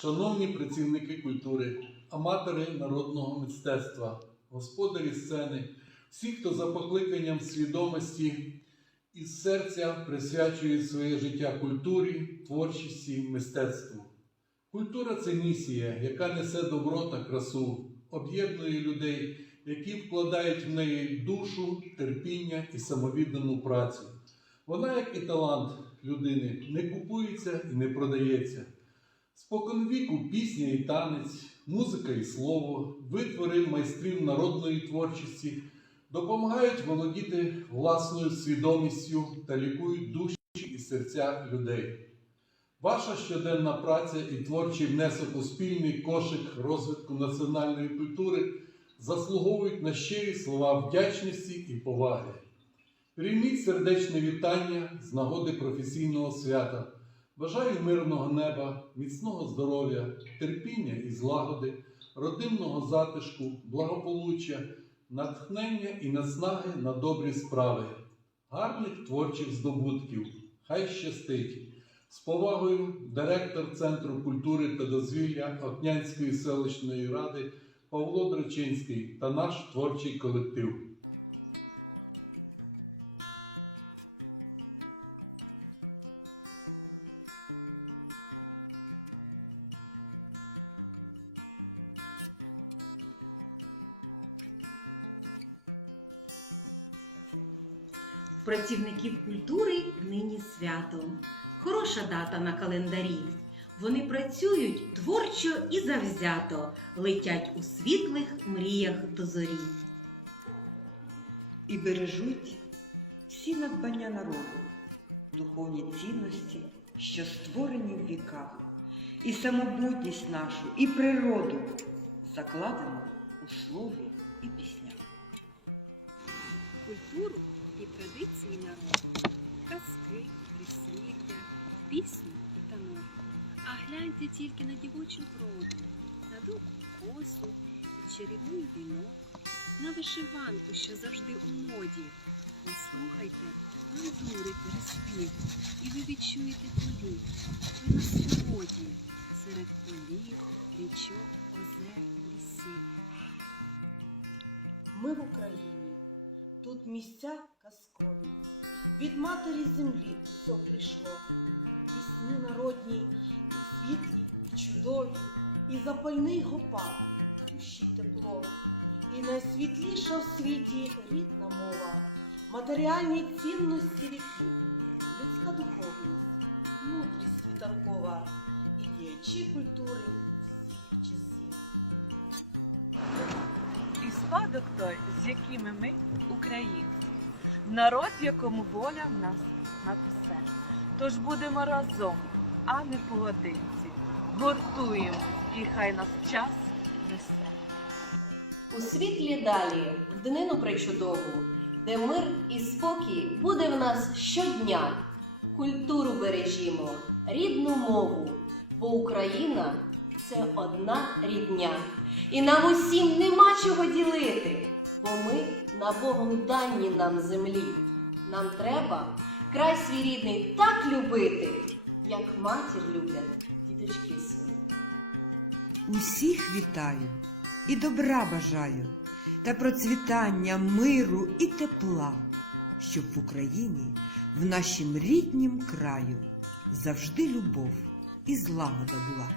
Шановні працівники культури, аматори народного мистецтва, господарі сцени, всі, хто за покликанням свідомості і серця присвячує своє життя культурі, творчості, мистецтву. Культура це місія, яка несе добро та красу, об'єднує людей, які вкладають в неї душу, терпіння і самовіддану працю. Вона, як і талант людини, не купується і не продається. Споконвіку пісня і танець, музика і слово, витвори майстрів народної творчості допомагають володіти власною свідомістю та лікують душі і серця людей. Ваша щоденна праця і творчий внесок у спільний кошик розвитку національної культури заслуговують на щирі слова вдячності і поваги. Прийміть сердечне вітання з нагоди професійного свята. Бажаю мирного неба, міцного здоров'я, терпіння і злагоди, родинного затишку, благополуччя, натхнення і наснаги на добрі справи, гарних творчих здобутків. Хай щастить! З повагою директор Центру культури та дозвілля Окнянської селищної ради Павло Драчинський та наш творчий колектив. Працівників культури нині свято. Хороша дата на календарі. Вони працюють творчо і завзято, летять у світлих мріях до зорі. і бережуть всі надбання народу, духовні цінності, що створені в віках, і самобутність нашу, і природу закладено у слові і піснях. культуру і традиції народу, казки, прислів'я, пісні і танок. А гляньте тільки на дівочу вроду, на довгу косу і чарівний вінок, на вишиванку, що завжди у моді. Послухайте, вам дури переспів, і ви відчуєте політ. Ви на свободі серед полів, річок, озер, лісів. Ми в Україні, тут місця казкові. Від матері землі все прийшло. Пісні народні, і світлі, і чудові, і запальний гопак, душі тепло. І найсвітліша в світі рідна мова, матеріальні цінності віків, людська духовність, мудрість світанкова і діячі культури всіх часів. І той, з якими ми українці, народ, якому воля в нас над усе. Тож будемо разом, а не поодинці. Гуртуємо, і хай нас час несе. У світлі далі, в днину причудову, де мир і спокій буде в нас щодня. Культуру бережімо, рідну мову, бо Україна це одна рідня. І нам усім нема чого ділити, бо ми на Богом дані нам землі. Нам треба край свій рідний так любити, як матір люблять діточки свої. Усіх вітаю і добра бажаю, та процвітання миру і тепла, щоб в Україні, в нашім ріднім краю, завжди любов і злагода була.